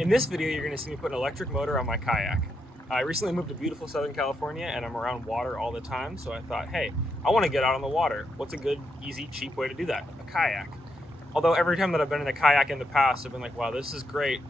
In this video, you're going to see me put an electric motor on my kayak. I recently moved to beautiful Southern California and I'm around water all the time, so I thought, hey, I want to get out on the water. What's a good, easy, cheap way to do that? A kayak. Although every time that I've been in a kayak in the past, I've been like, wow, this is great.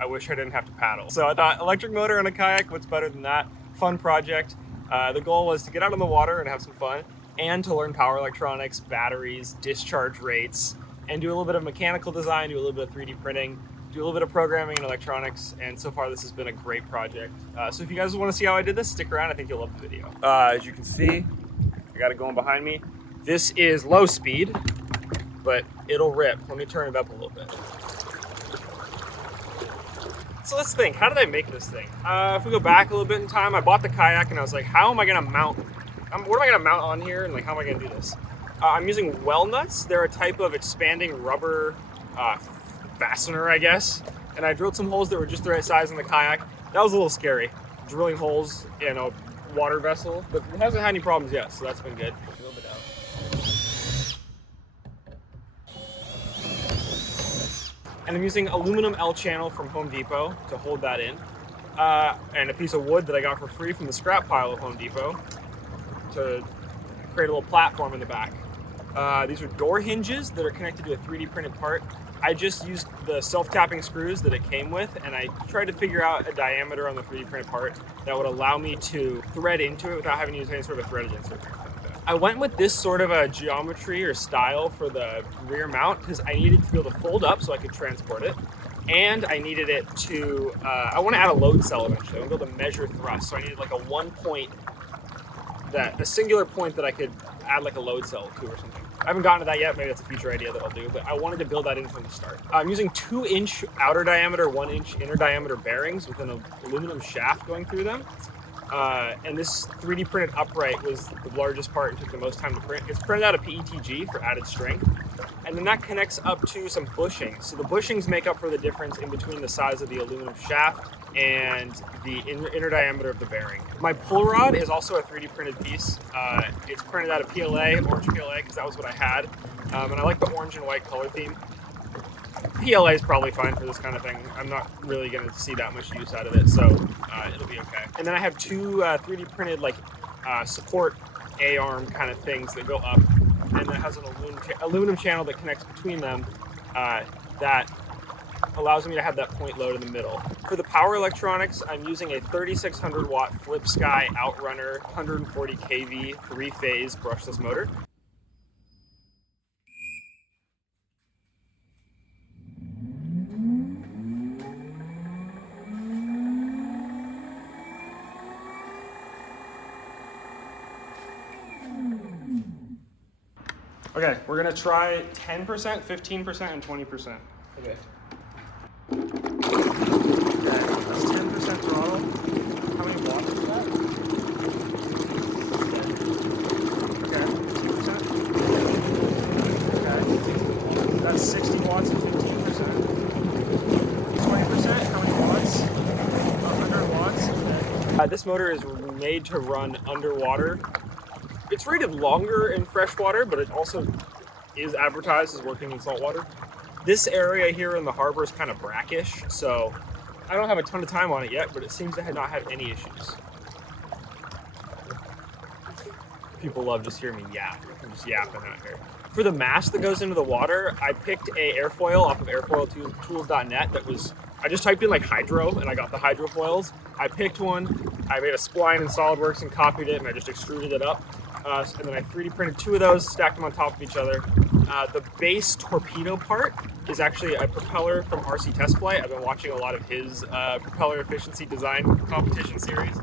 I wish I didn't have to paddle. So I thought, electric motor on a kayak, what's better than that? Fun project. The goal was to get out on the water and have some fun, and to learn power electronics, batteries, discharge rates, and do a little bit of mechanical design, do a little bit of 3D printing, do a little bit of programming and electronics, and so far this has been a great project. So if you guys want to see how I did this, stick around. I think you'll love the video. As you can see, I got it going behind me. This is low speed, but it'll rip. Let me turn it up a little bit. So let's think, how did I make this thing? If we go back a little bit in time, I bought the kayak and I was like, how am I gonna mount, what am I gonna mount on here, and like, how am I gonna do this? I'm using well nuts. They're a type of expanding rubber fastener, I guess. And I drilled some holes that were just the right size in the kayak. That was a little scary, drilling holes in a water vessel, but it hasn't had any problems yet, so that's been good. A little bit out. And I'm using aluminum L channel from Home Depot to hold that in, and a piece of wood that I got for free from the scrap pile of Home Depot to create a little platform in the back. These are door hinges that are connected to a 3D printed part. I just used the self-tapping screws that it came with, and I tried to figure out a diameter on the 3D printed part that would allow me to thread into it without having to use any sort of threaded insert. I went with this sort of a geometry or style for the rear mount because I needed to be able to fold up so I could transport it, and I needed it to, I want to add a load cell eventually. I want to be able to measure thrust, so I needed like a singular point that I could add like a load cell to or something. I haven't gotten to that yet, maybe that's a future idea that I'll do, but I wanted to build that in from the start. I'm using 2-inch outer diameter, 1-inch inner diameter bearings with an aluminum shaft going through them. And this 3D printed upright was the largest part and took the most time to print. It's printed out of PETG for added strength. And then that connects up to some bushings. So the bushings make up for the difference in between the size of the aluminum shaft and the inner diameter of the bearing. My pull rod is also a 3D printed piece. It's printed out of PLA, orange PLA, because that was what I had. And I like the orange and white color theme. PLA is probably fine for this kind of thing. I'm not really going to see that much use out of it, so it'll be okay. And then I have two 3D printed like support A-arm kind of things that go up, and that has an aluminum channel that connects between them that allows me to have that point load in the middle. For the power electronics, I'm using a 3600 watt Flip Sky Outrunner 140 kV 3-phase brushless motor. Okay, we're gonna try 10%, 15%, and 20%. Okay. Okay, that's 10% throttle. How many watts is that? Okay, 15%. Okay, that's 60 watts and 15%. 20%, how many watts? 100 watts. Okay. This motor is made to run underwater. It's rated longer in freshwater, but it also is advertised as working in saltwater. This area here in the harbor is kind of brackish, so I don't have a ton of time on it yet, but it seems to have not had any issues. People love just hearing me yap. I'm just yapping out here. For the mast that goes into the water, I picked a airfoil off of airfoiltools.net that was, I just typed in like hydro and I got the hydrofoils. I picked one, I made a spline in SolidWorks and copied it, and I just extruded it up. And then I 3D printed 2 of those, stacked them on top of each other. The base torpedo part is actually a propeller from RC Test Flight. I've been watching a lot of his propeller efficiency design competition series.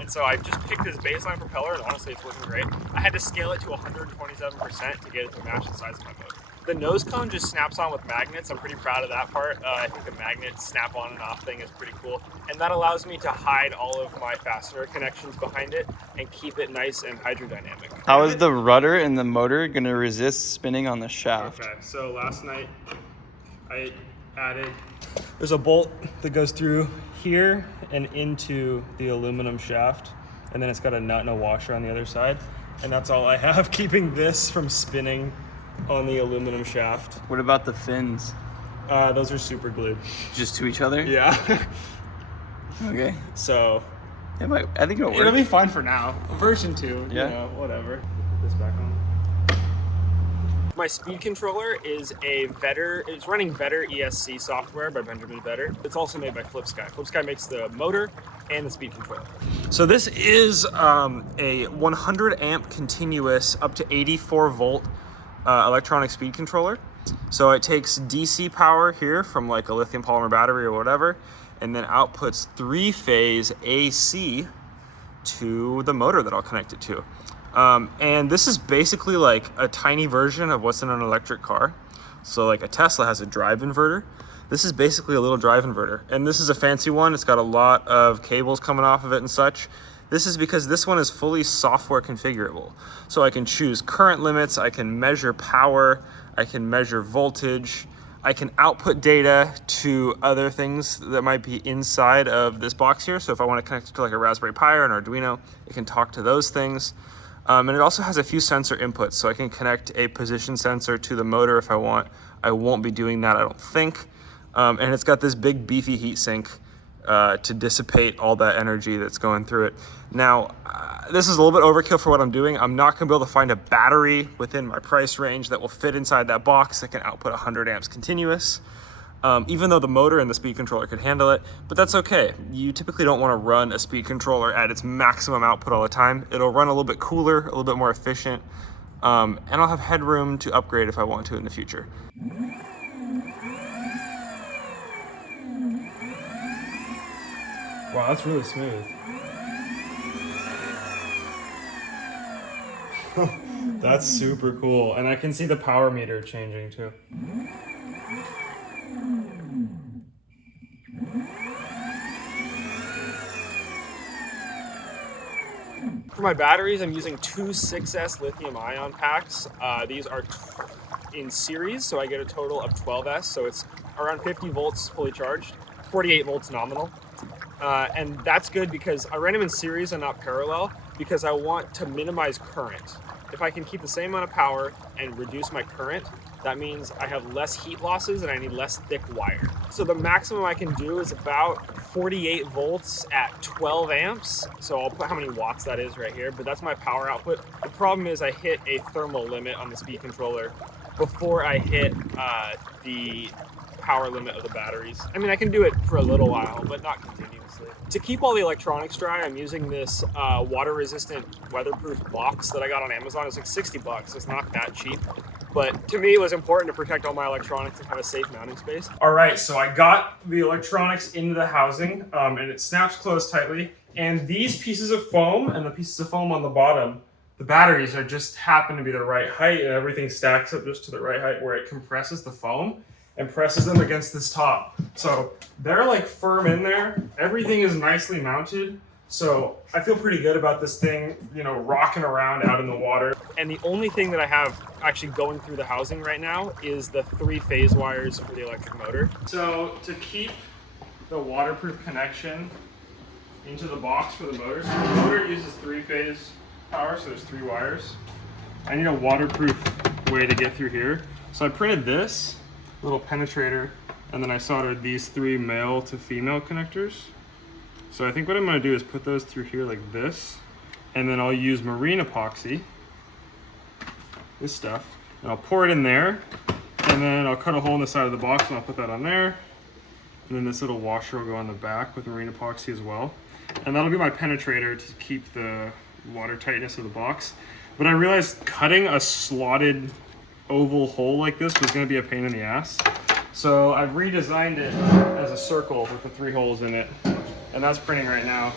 And so I just picked his baseline propeller, and honestly, it's working great. I had to scale it to 127% to get it to match the size of my boat. The nose cone just snaps on with magnets. I'm pretty proud of that part. I think the magnet snap on and off thing is pretty cool. And that allows me to hide all of my fastener connections behind it and keep it nice and hydrodynamic. How is the rudder and the motor going to resist spinning on the shaft? Okay, so last night I added, there's a bolt that goes through here and into the aluminum shaft, and then it's got a nut and a washer on the other side. And that's all I have keeping this from spinning on the aluminum shaft. What about the fins? Those are super glued. Just to each other? Yeah. Okay. So I think it'll work. it'll be fine for now. Version 2, Yeah. you know, whatever. Put this back on. My speed controller is a Vetter. It's running Vetter ESC software by Benjamin Vetter. It's also made by FlipSky. FlipSky makes the motor and the speed controller. So this is a 100 amp continuous up to 84 volt electronic speed controller. So it takes DC power here from like a lithium polymer battery or whatever, and then outputs 3-phase AC to the motor that I'll connect it to. And this is basically like a tiny version of what's in an electric car. So like a Tesla has a drive inverter. This is basically a little drive inverter. And this is a fancy one. It's got a lot of cables coming off of it and such. This is because this one is fully software configurable. So I can choose current limits, I can measure power, I can measure voltage, I can output data to other things that might be inside of this box here. So if I want to connect it to like a Raspberry Pi or an Arduino, it can talk to those things. And it also has a few sensor inputs, so I can connect a position sensor to the motor if I want. I won't be doing that, I don't think. And it's got this big beefy heat sink to dissipate all that energy that's going through it. Now, this is a little bit overkill for what I'm doing. I'm not gonna be able to find a battery within my price range that will fit inside that box that can output 100 amps continuous. Even though the motor and the speed controller could handle it, but that's okay. You typically don't want to run a speed controller at its maximum output all the time. It'll run a little bit cooler, a little bit more efficient, and I'll have headroom to upgrade if I want to in the future. Wow, that's really smooth. That's super cool, and I can see the power meter changing too. For my batteries, I'm using two 6S lithium-ion packs. These are in series, so I get a total of 12S, so it's around 50 volts fully charged, 48 volts nominal. And that's good because I ran them in series and not parallel because I want to minimize current. If I can keep the same amount of power and reduce my current, that means I have less heat losses and I need less thick wire. So the maximum I can do is about 48 volts at 12 amps. So I'll put how many watts that is right here, but that's my power output. The problem is I hit a thermal limit on the speed controller before I hit the power limit of the batteries. I mean, I can do it for a little while, but not continuously. To keep all the electronics dry, I'm using this water-resistant weatherproof box that I got on Amazon. It's like 60 bucks. It's not that cheap. But to me, it was important to protect all my electronics and have a safe mounting space. All right, so I got the electronics into the housing, and it snaps closed tightly. And these pieces of foam and the pieces of foam on the bottom, the batteries are just happen to be the right height, and everything stacks up just to the right height where it compresses the foam and presses them against this top. So they're like firm in there. Everything is nicely mounted. So I feel pretty good about this thing, you know, rocking around out in the water. And the only thing that I have actually going through the housing right now is the 3-phase wires for the electric motor. So to keep the waterproof connection into the box for the motor, so the motor uses 3-phase power, so there's 3 wires. I need a waterproof way to get through here. So I printed this little penetrator, and then I soldered these 3 male to female connectors. So I think what I'm gonna do is put those through here like this, and then I'll use marine epoxy, this stuff, and I'll pour it in there, and then I'll cut a hole in the side of the box and I'll put that on there. And then this little washer will go on the back with marine epoxy as well. And that'll be my penetrator to keep the water tightness of the box. But I realized cutting a slotted oval hole like this was gonna be a pain in the ass. So I've redesigned it as a circle with the 3 holes in it. And that's printing right now.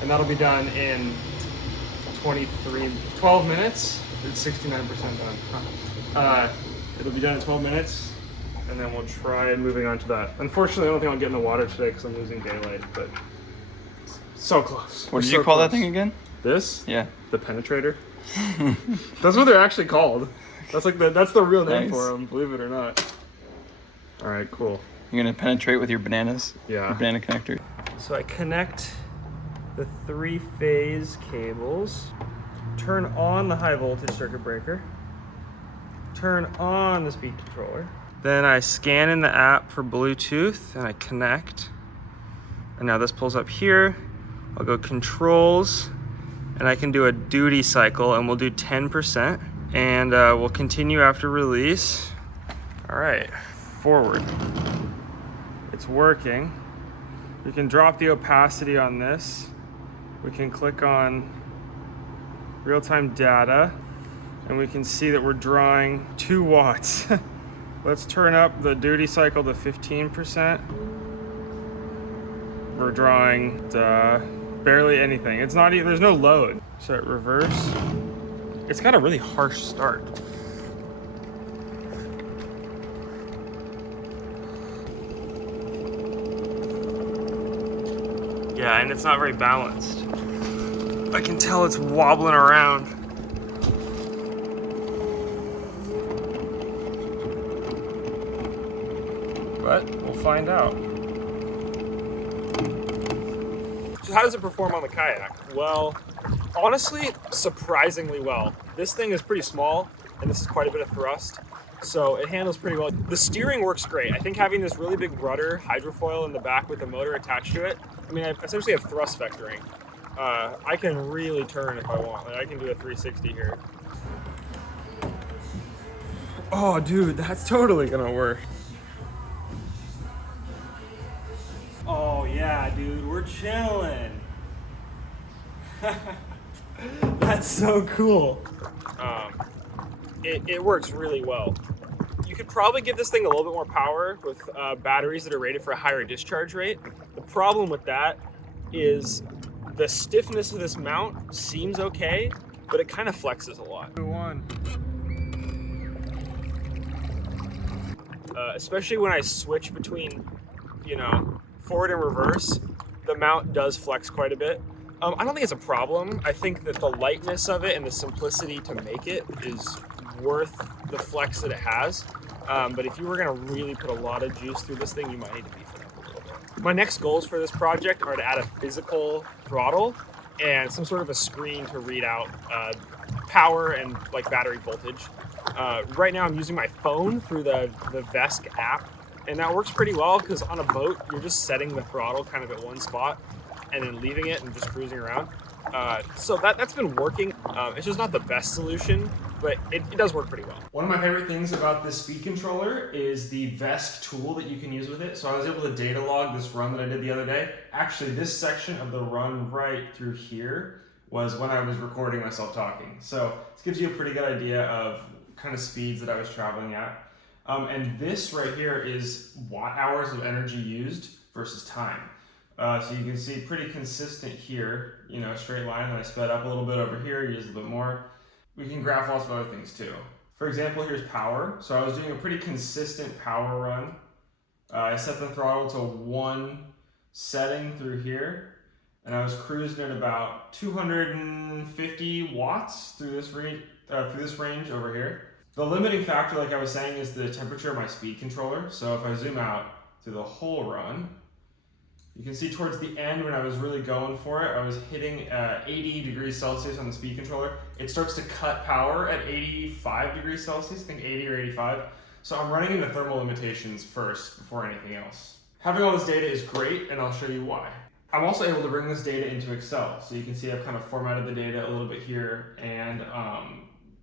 And that'll be done in 12 minutes. It's 69% done. It'll be done in 12 minutes, and then we'll try moving on to that. Unfortunately, I don't think I'll get in the water today because I'm losing daylight, but so close. What did you call that thing again? This? Yeah. The penetrator. That's what they're actually called. That's like that's the real name for them, believe it or not. All right, cool. You're gonna penetrate with your bananas? Yeah. Your banana connector. So I connect the 3-phase cables, turn on the high voltage circuit breaker, turn on the speed controller, Then I scan in the app for Bluetooth and I connect. And now this pulls up here. I'll go controls and I can do a duty cycle and we'll do 10%. And we'll continue after release. All right, forward. It's working. We can drop the opacity on this. We can click on real-time data and we can see that we're drawing 2 watts. Let's turn up the duty cycle to 15%. We're drawing barely anything. It's not even, there's no load. So at reverse, it's got a really harsh start. Yeah, and it's not very balanced. I can tell it's wobbling around. But we'll find out. So how does it perform on the Kayak? Well, honestly, surprisingly well. This thing is pretty small, and this is quite a bit of thrust, so it handles pretty well. The steering works great. I think having this really big rudder hydrofoil in the back with the motor attached to it, I mean, I essentially have thrust vectoring. I can really turn if I want. Like, I can do a 360 here. Oh, dude, that's totally gonna work. Oh yeah, dude, we're chilling. That's so cool. It works really well. You could probably give this thing a little bit more power with batteries that are rated for a higher discharge rate. The problem with that is the stiffness of this mount seems okay, but it kind of flexes a lot. Especially when I switch between, you know, forward and reverse, the mount does flex quite a bit. I don't think it's a problem. I think that the lightness of it and the simplicity to make it is worth the flex that it has. But if you were gonna really put a lot of juice through this thing, you might need to beef it up a little bit. My next goals for this project are to add a physical throttle and some sort of a screen to read out power and like battery voltage. Right now I'm using my phone through the Vesk app, and that works pretty well because on a boat, you're just setting the throttle kind of at one spot and then leaving it and just cruising around. So that's been working. It's just not the best solution, but it does work pretty well. One of my favorite things about this speed controller is the Vesk tool that you can use with it. So I was able to data log this run that I did the other day. Actually, this section of the run right through here was when I was recording myself talking. So this gives you a pretty good idea of kind of speeds that I was traveling at. And this right here is watt hours of energy used versus time. So you can see pretty consistent here, you know, straight line, and I sped up a little bit over here, used a little bit more. We can graph lots of other things too. For example, here's power. So I was doing a pretty consistent power run. I set the throttle to 1 setting through here, and I was cruising at about 250 watts through this range over here. The limiting factor, like I was saying, is the temperature of my speed controller. So if I zoom out through the whole run, you can see towards the end when I was really going for it, I was hitting 80 degrees Celsius on the speed controller. It starts to cut power at 85 degrees Celsius, I think 80 or 85. So I'm running into thermal limitations first before anything else. Having all this data is great, and I'll show you why. I'm also able to bring this data into Excel. So you can see I've kind of formatted the data a little bit here, and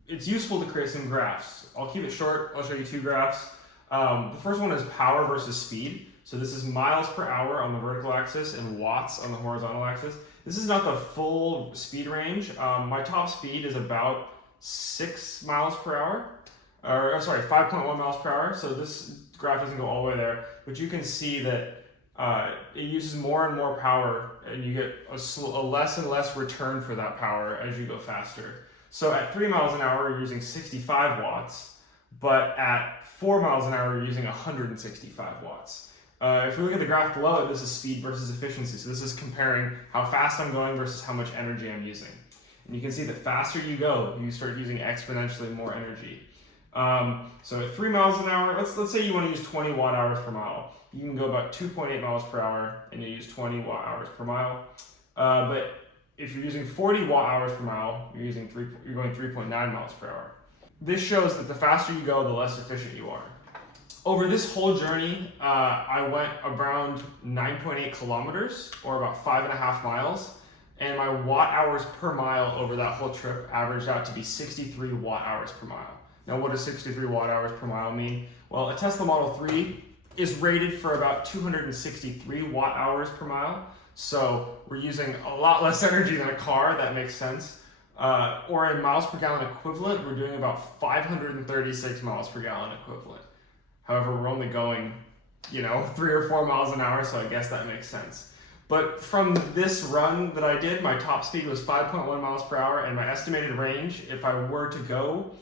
it's useful to create some graphs. I'll keep it short. I'll show you 2 graphs. The first one is power versus speed. So this is miles per hour on the vertical axis and watts on the horizontal axis. This is not the full speed range. My top speed is about 6 miles per hour, or sorry, 5.1 miles per hour. So this graph doesn't go all the way there, but you can see that it uses more and more power, and you get a less and less return for that power as you go faster. So at 3 miles an hour, you're using 65 watts, but at 4 miles an hour, you're using 165 watts. If we look at the graph below it, this is speed versus efficiency. So this is comparing how fast I'm going versus how much energy I'm using. And you can see the faster you go, you start using exponentially more energy. So at 3 miles an hour, let's say you want to use 20 watt hours per mile. You can go about 2.8 miles per hour and you use 20 watt hours per mile. But if you're using 40 watt hours per mile, you're going 3.9 miles per hour. This shows that the faster you go, the less efficient you are. Over this whole journey, I went around 9.8 kilometers, or about 5.5 miles, and my watt hours per mile over that whole trip averaged out to be 63 watt hours per mile. Now, what does 63 watt hours per mile mean? Well, a Tesla Model 3 is rated for about 263 watt hours per mile, so we're using a lot less energy than a car. That makes sense. Or in miles per gallon equivalent, we're doing about 536 miles per gallon equivalent. However, we're only going, 3 or 4 miles an hour, so I guess that makes sense. But from this run that I did, my top speed was 5.1 miles per hour, and my estimated range, if I were to go,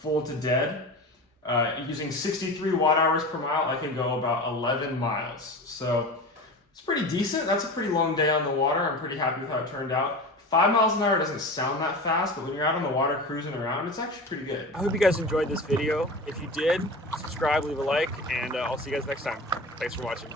full to dead, using 63 watt hours per mile, I could go about 11 miles. So it's pretty decent. That's a pretty long day on the water. I'm pretty happy with how it turned out. 5 miles an hour doesn't sound that fast, but when you're out on the water cruising around, it's actually pretty good. I hope you guys enjoyed this video. If you did, subscribe, leave a like, and I'll see you guys next time. Thanks for watching.